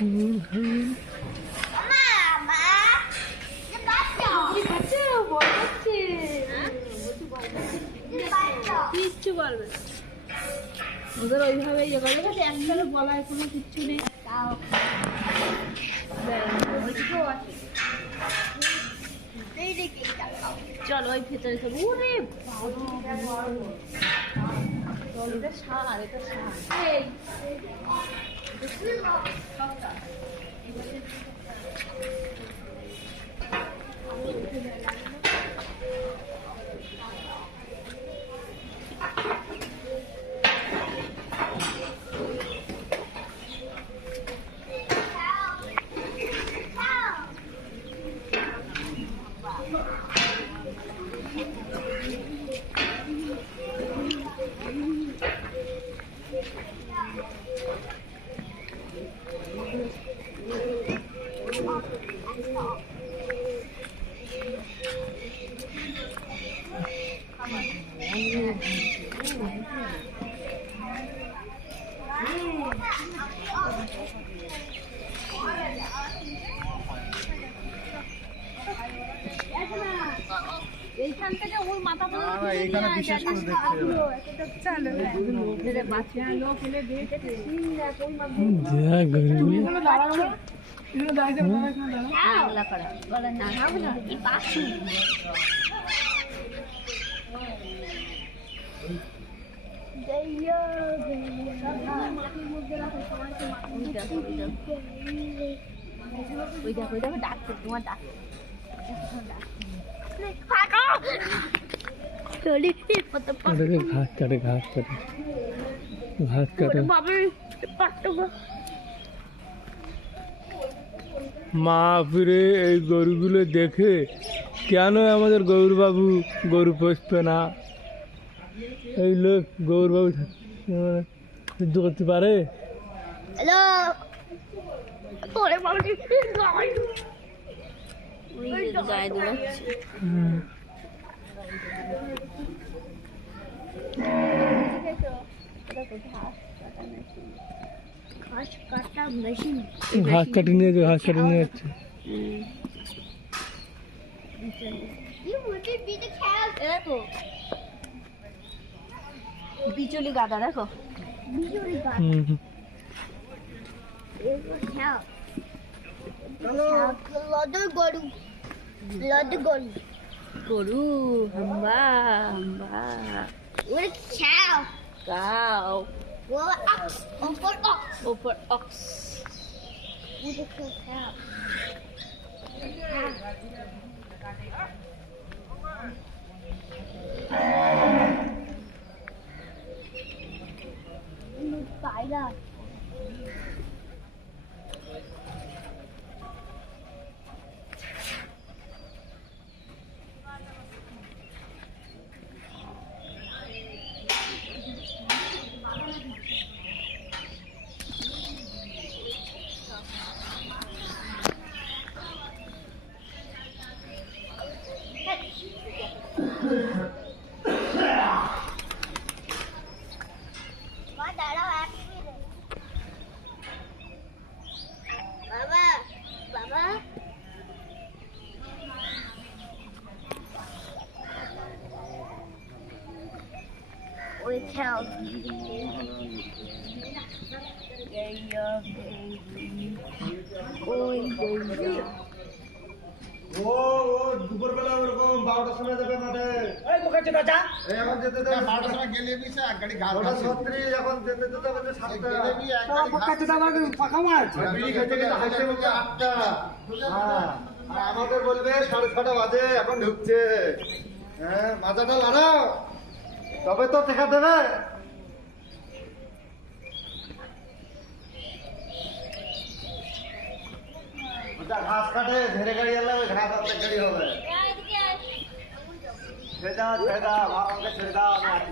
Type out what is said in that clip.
কিচ্ছু বলবে না, ওদের ওইভাবে ইয়ে করবে, একবারে বলার কোনো কিচ্ছু নেই। চলো ওই ভেতরে সব, ওরে এটা সার, এটা সার। এইখান থেকে ওর মাথা এইখানে বিশেষ করে ডাকছে তোমার ডাক ঘাস কাটে মা ফিরে এই গরুগুলো দেখে কেন আমাদের গৌর বাবু গরু পোষবে না, এই লোক গৌর বাবু সহ্য করতে পারে। ঘাস কাটে নিয়ে যাচ্ছে। বিচুলি গাদা দেখো, গরু হাম্বা হাম্বা, cow, over ox. Spider. With help. দুপুরবেলা ওরকম 12টার সময় যাবে মাঠে। এই কোকাচ্ছে চাচা, এই এখন যেতে 12টার সময় গেলে বিছে এক গাড়ি ঘাস আছে 36 এখন যেতে যেতে হবে 7টা গেলে বি এক গাড়ি কোকাচ্ছে দাদা ফাঁকা মাছ বিড়ি খেতে গেলে হাসতে বলতে 8টা। হ্যাঁ আর আমাদের বলবে 6:30 বাজে এখন ঢুকছে। হ্যাঁ মাথাটা লাড়াও তবে তো টাকা দেবে। ঘাস কাটে ঝেড়ে গাড়ি এলে ওই ঘাস অর্ধেক গাড়ি হবে। ছেড়ে দাও ছেড়ে দাও, আমার আমাকে ছেড়ে দাও, আমি আসি।